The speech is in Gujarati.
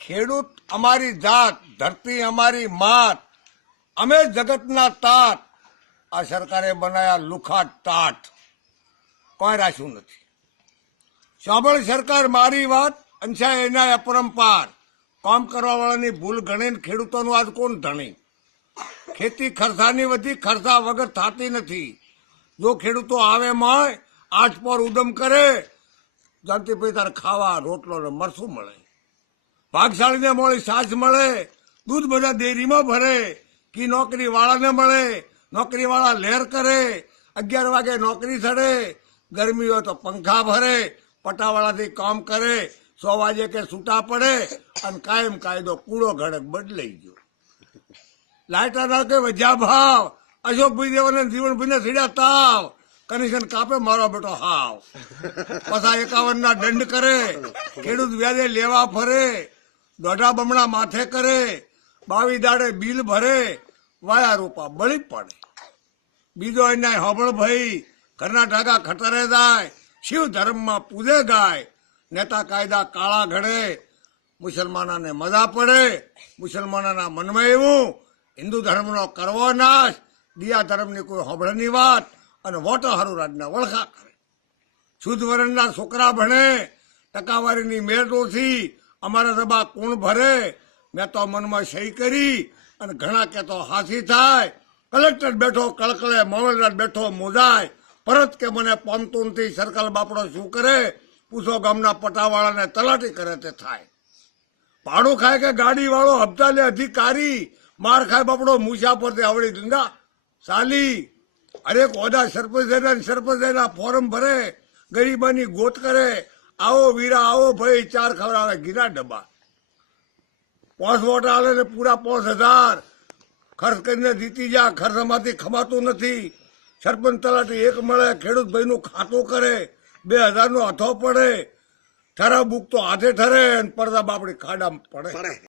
ખેડૂત અમારી જાત, ધરતી અમારી માત, અમે જગતના તાત. આ સરકારે બનાયા લુખા ટાટ, કોઈ રાખ્યું નથી. સાંભળ સરકાર મારી વાત, અંશા એના અપરંપાર. કામ કરવા વાળાની ભૂલ ગણીને ખેડૂતોનું આજ કોણ ધણી? ખેતી ખર્ચાની વધી, ખર્ચા વગર થતી નથી. જો ખેડૂતો આવે મળે, આઠ પર ઉદમ કરે, જાણતી પછી તારે ખાવા રોટલો ને મરસું મળે. ભાગશાળીને મળે છાશ મળે, દૂધ બધા ડેરીમાં ભરે. કી નોકરી વાળાને મળે, નોકરી વાળા લહેર કરે. 11 વાગે નોકરી ચડે, ગરમી હોય તો પંખા ભરે. પટાવાળાથી કામ કરે, 100 વાગે કે છૂટા પડે. અને કાયમ કાયદો કૂડો ઘડક બદલાઈ ગયો. લાઇટા ના કે વજ્યા ભાવ, અશોકભાઈ દેવાને જીવનભાઈને સીડ્યા તાવ. કમિશન કાપે મારો બેટો હાવ. પાછા 51 ના દંડ કરે, ખેડૂત વ્યાજે લેવા ફરે. દોઢા બમણા માથે કરે, 22 દાડે બિલ ભરે. વાયા રૂપા બળી પડે. બીજો અન્યાય હોબળ ભાઈ, ઘરના ઢાકા ખતરે જાય. શિવ ધર્મમાં પૂજે ગાય, નેતા કાયદા કાળા ઘડે. મુસલમાનોને મજા પડે, મુસલમાનોના મનમાં એવું. હિન્દુ ધર્મનો કરવો નાશ, દિયા ધર્મની કોઈ હોબળની વાત. અને વોટો હારું રાજના વળખા કરે. શુદ્ધ વર્ણના છોકરા ભણે, ટકાવારીની મેળ ઓછી. અમારા સભા કોણ ભરે? મેં તો મનમાં સહી કરી, અને ઘણા કહેતો હાથી થાય. કલેક્ટર બેઠો કળકળે, મામલતદાર બેઠો મોજાય. પરત કે મને પોમતૂનથી સર્કલ બાપડો શું કરે? પૂછો ગામના પટાવાળાને તલાટી કરે તે થાય. ભાડું ખાય કે ગાડી વાળો હપ્તા લે અધિકારી. માર ખાય બાપડો મૂછા પરથી આવડી ધંધા સાલી. અરે ઓદા સરપંચ ફોરમ ભરે, ગરીબાની ગોત કરે. આવો વીરા આવો ભાઈ, 4 ખવડાવે ઘીના ડબ્બા. 5 વોટ આલે ને પૂરા 5000 ખર્ચ કરીને જીતી જા. ખર્ચમાંથી ખમાતું નથી. સરપંચ તલાટી એક મળે, ખેડૂત ભાઈનું ખાતું કરે. 2000 નો હાથો પડે. ઠરા બુક તો હાથે ઠરે, પડદા બાપડી ખાડામાં પડે.